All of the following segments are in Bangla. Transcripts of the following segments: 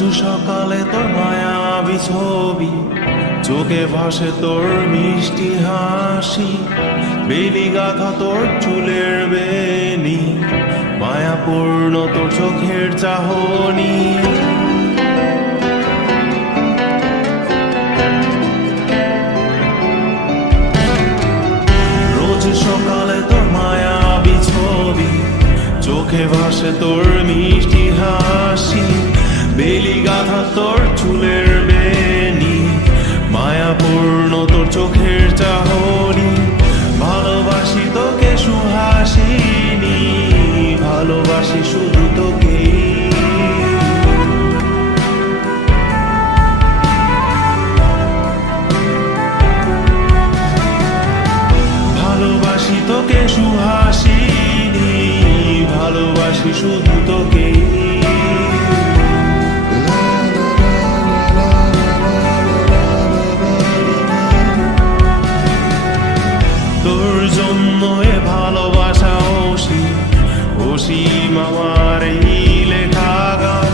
রোজ সকালে তোর মায়াবী ছবি, চোখে ভাসে তোর মিষ্টি হাসি, বেলি গাথা তোর চুলের বেনি, মায়াপূর্ণ তোর চোখের চাহনি। রোজ সকালে তোর মায়াবী ছবি, চোখে ভাসে তোর মিষ্টি হাসি, বেলি গাথা তোর চুলের বেনি, মায়াপূর্ণ তোর চোখের চাহনি। ভালোবাসি তোকে সুহাসিনী, ভালোবাসি শুধু তোকে। ভালোবাসি তোকে সুহাসিনী, ভালোবাসি শুধু তোকে। তোর জন্য এ ভালোবাসা অসীম আমার এই লেখা গান,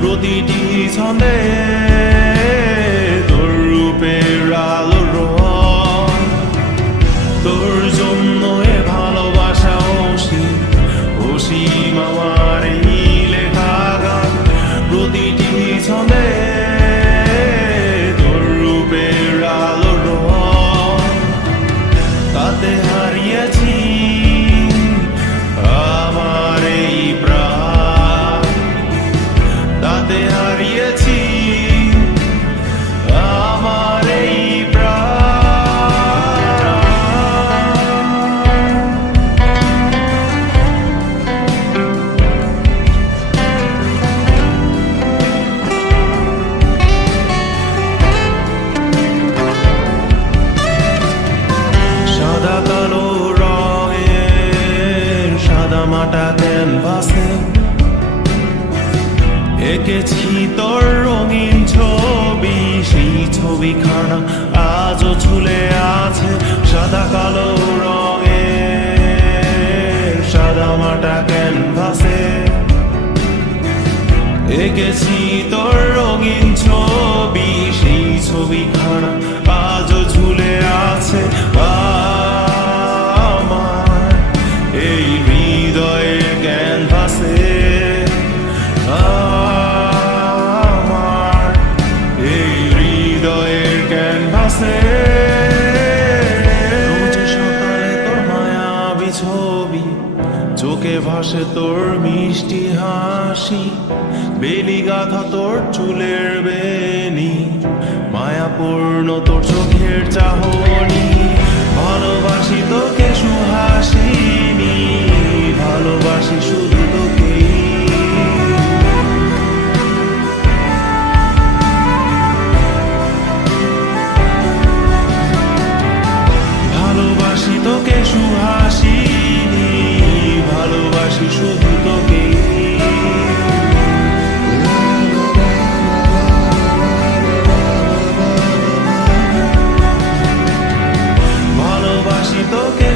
প্রতিটি ছন্দে তোর রূপের আলো রং। তোর জন্য এ ভালোবাসা অসীম আমার এই লেখা গান, প্রতিটি ছন্দে তোর রূপের আলো রং। তাতে হারিয়েছি আমার এই প্রাণ, তাতে হারিয়েছি আমার এই সাদা কালো রঙের সাদামাটা ক্যানভাসে এঁকেছি তোর রঙিন ছবি, সেই ছবিখানা আজও ঝুলে আছে। সাদা কালো রঙের সাদামাটা ক্যানভাসে এঁকেছি তোর রঙিন ছবি, সেই ছবিখানা আজও ঝুলে আছে আমার এই হৃদয়ের ক্যানভাসে। আমার এই হৃদয়ের ক্যানভাসে রোজ সকালে তোর মায়াবী ছবি, চোখে ভাসে তোর মিষ্টি হাসি, বেলি গাথা তোর চুলের বেনি, মায়াপূর্ণ তোর চোখের চাহনি। ভালোবাসি তোকে সুহাসিনী, ভালোবাসি শুধু তোকে। ভালোবাসি তোকে সুহাসিনী, ভালোবাসি শুধু তোকে। ভালোবাসি তোকে